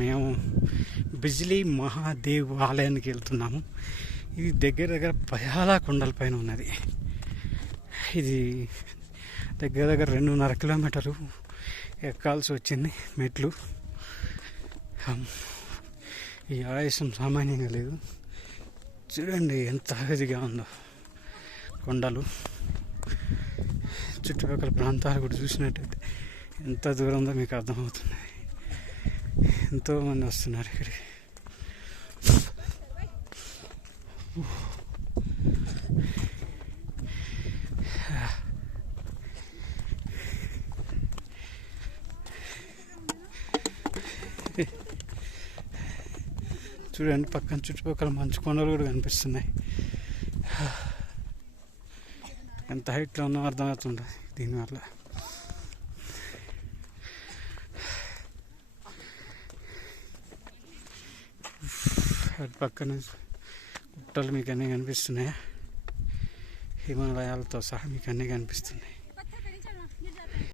మేము బిజ్లీ మహాదేవ్ ఆలయానికి వెళ్తున్నాము. ఇది దగ్గర దగ్గర పయాలా కొండల పైన ఉన్నది. ఇది దగ్గర దగ్గర 2.5 కిలోమీటర్లు ఎక్కాల్సి వచ్చింది మెట్లు. ఈ ఆయాసం సామాన్యంగా లేదు. చూడండి ఎంత ఇదిగా ఉందో కొండలు. చుట్టుపక్కల ప్రాంతాలు కూడా చూసినట్టయితే ఎంత దూరంలో మీకు అర్థమవుతుంది. ఎంతోమంది వస్తున్నారు ఇక్కడికి. చూడండి పక్కన చుట్టుపక్కల మంచు కొండలు కూడా కనిపిస్తున్నాయి. ఎంత హైట్లో ఉన్నో అర్థమవుతుంది దీనివల్ల. అటు పక్కన గుట్టలు మీకు అన్నీ కనిపిస్తున్నాయా? హిమాలయాలతో సహా మీకు అన్నీ కనిపిస్తున్నాయి.